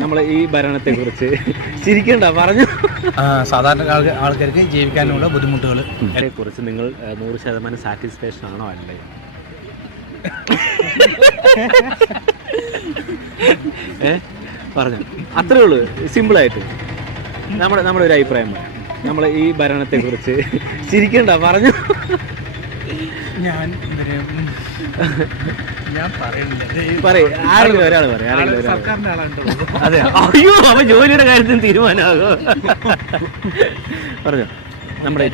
നമ്മളെ ഈ ഭരണത്തെ കുറിച്ച് ചിരിക്കണ്ട പറഞ്ഞു. സാധാരണ ആൾക്കാർക്ക് ജീവിക്കാനുള്ള ബുദ്ധിമുട്ടുകൾ കുറിച്ച് നിങ്ങൾ 100% സാറ്റിസ്ഫാക്ഷൻ ആണോ അല്ലേ? പറഞ്ഞു അത്രേ ഉള്ളൂ, സിമ്പിളായിട്ട് നമ്മുടെ ഒരു അഭിപ്രായം പറയാം. നമ്മളെ ഈ ഭരണത്തെ കുറിച്ച് ചിരിക്കണ്ട പറഞ്ഞു. ആരെങ്കിലും ഒരാൾ പറയാം. അതെ, അയ്യോ അപ്പൊ ജോലിയുടെ കാര്യത്തിന് തീരുമാനമാകോ? പറഞ്ഞോ. നമ്മുടെ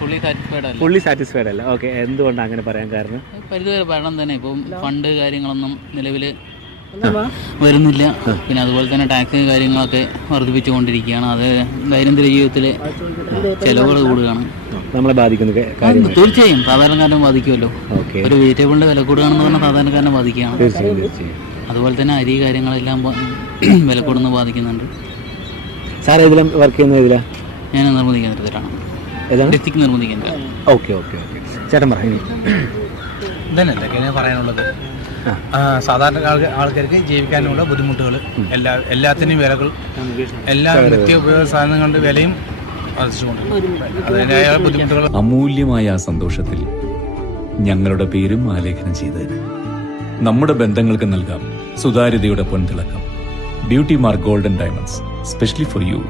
ഫുള്ളി സാറ്റിസ്ഫൈഡ് അല്ല. ഓക്കെ, എന്തുകൊണ്ടാണ് അങ്ങനെ പറയാൻ കാരണം? പരിധിവരെ ഭരണം തന്നെ. ഇപ്പം ഫണ്ട് കാര്യങ്ങളൊന്നും നിലവിൽ വരുന്നില്ല. പിന്നെ അതുപോലെ തന്നെ ടാക്സ് കാര്യങ്ങളൊക്കെ വർദ്ധിപ്പിച്ചുകൊണ്ടിരിക്കുകയാണ്. അത് ദൈനംദിന ജീവിതത്തിലെ ചെലവുകൾ കൂടുകയാണ്. നമ്മളെ ബാധിക്കുന്ന തീർച്ചയായും സാധാരണക്കാരനെ ബാധിക്കുമല്ലോ. ഒരു വെജിറ്റബിളിന്റെ വില കൂടുകയാണെന്ന് പറഞ്ഞാൽ സാധാരണക്കാരനെ ബാധിക്കുകയാണ്. അതുപോലെ തന്നെ അരി കാര്യങ്ങളെല്ലാം വില കൂടുന്ന ബാധിക്കുന്നുണ്ട്. സാർ ഇതിലും വർക്ക് ചെയ്യുന്ന ഇതിലാ? ഞാൻ നിർമ്മിതി കേന്ദ്രത്തിലാണ്, ഡിസ്ട്രിക്ട് നിർമ്മിതി കേന്ദ്രം. Okay okay okay. ചേട്ടൻ പറഞ്ഞു. ഇതന്നെയല്ലേ പറയാനുള്ളത്. സാധാരണ ആൾക്കാർക്ക് ജീവിക്കാനുള്ള ബുദ്ധിമുട്ടുകൾ, എല്ലാത്തിനും വിലകൾ, എല്ലാ നിത്യോപയോഗ സാധനങ്ങളുടെ വിലയും അതിൻ്റെതായ ബുദ്ധിമുട്ടുകൾ. അമൂല്യമായ ആ സന്തോഷത്തിൽ ഞങ്ങളുടെ പേരും ആലേഖനം ചെയ്തതിന് നമ്മുടെ ബന്ധങ്ങൾക്ക് നൽകാം സുതാര്യതയുടെ പൊൻതിളക്കം. Beauty mark golden diamonds, specially for U.